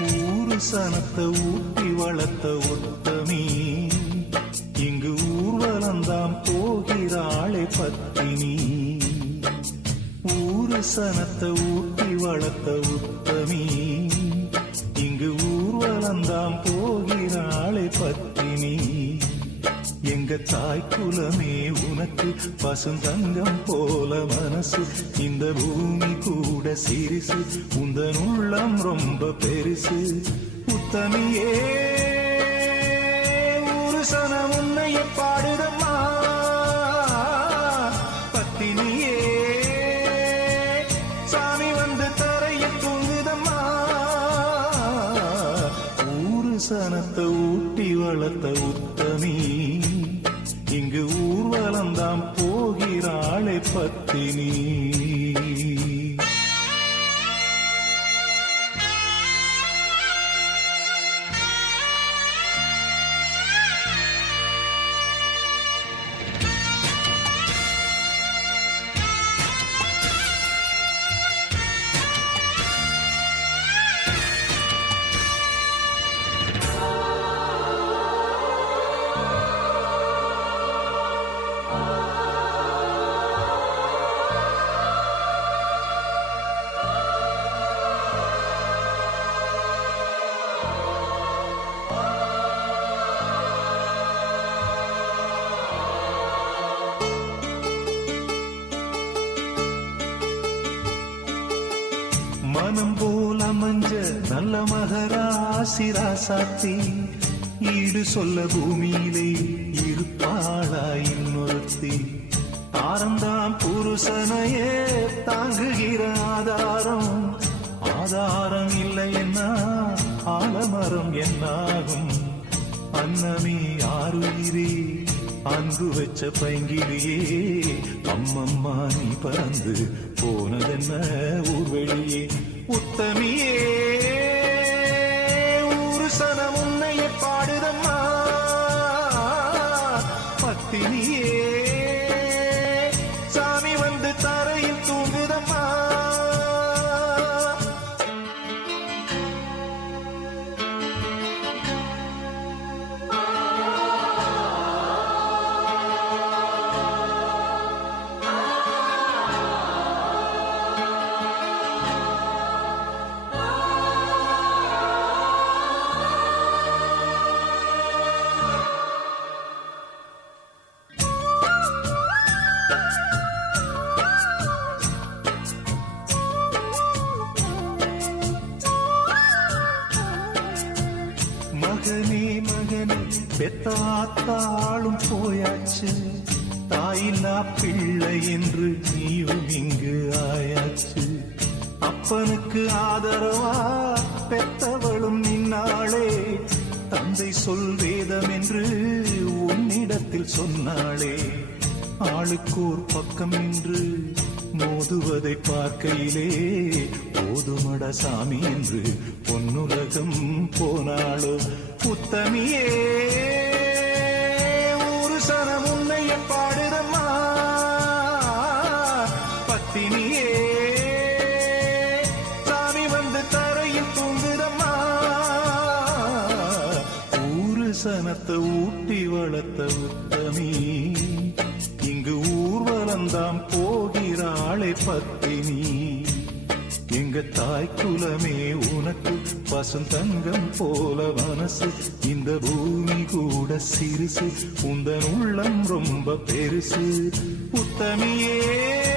ஊரு சனத்தை ஊட்டி வளர்த்த ஒத்தமி. இங்கு ஊர்வலந்தாம் போகிறாளே பத்தினி. ஊரு சனத்தை ஊட்டி வளர்த்த உத்தமி இங்கு ஊர்வலம் எங்க தாய் குலமே உனக்கு பசுந்தங்கம் போல மனசு. இந்த பூமி கூட சிரிசு உந்தன் உள்ளம் ரொம்ப பெருசு. உத்தமியே ஒரு சனம் உன்னைய பாடுதம்மா. பத்தினியே சாமி வந்து தரையில் தூங்குதம்மா. ஊரு சனத்தை ஊட்டி வளர்த்த உத்தமி. ஊர்வலந்தாம் போகிறாளே பத்தினி. மனம் போல் அமைஞ்ச நல்ல மகராசி ராசாத்தி. ஈடு சொல்ல பூமியிலே இருப்பாளா இன்னொருத்தி. ஆரந்தாம் புருஷனையே தாங்குகிற ஆதாரம். ஆதாரம் இல்லை என்ன? ஆலமரம் என்னாகும்? அன்னமே ஆறுயிரே அன்பு வச்ச பைங்கிலியே அம்மம்மா நீ பறந்து போனதென்ன ஊர்வெளியே பத்தினியே பெத்தாத்தாளும் போயாச்சு. தாயில்லா பிள்ளை என்று நீயும் இங்கு ஆயாச்சு. அப்பனுக்கு ஆதரவா? பெத்தவளும் நின்னாளே. தந்தை சொல் வேதம் என்று உன்னிடத்தில் சொன்னாளே. ஆளுக்கோர் பக்கம் என்று மோதுவதை பார்க்கையிலே போதுமட சாமி என்று பொன்னுலகம் போனாளோ. புத்தமியே ஊரு ஊட்டி வளர்த்த உத்தமி. இங்கு ஊர்வலந்தாம் போகிறாளே பத்தினி எங்க தாய் குலமே உனக்கு வசந்தங்கம் போல மனசு. இந்த பூமி கூட சிறுசு உந்தன் உள்ளம் ரொம்ப பெருசு. உத்தமியே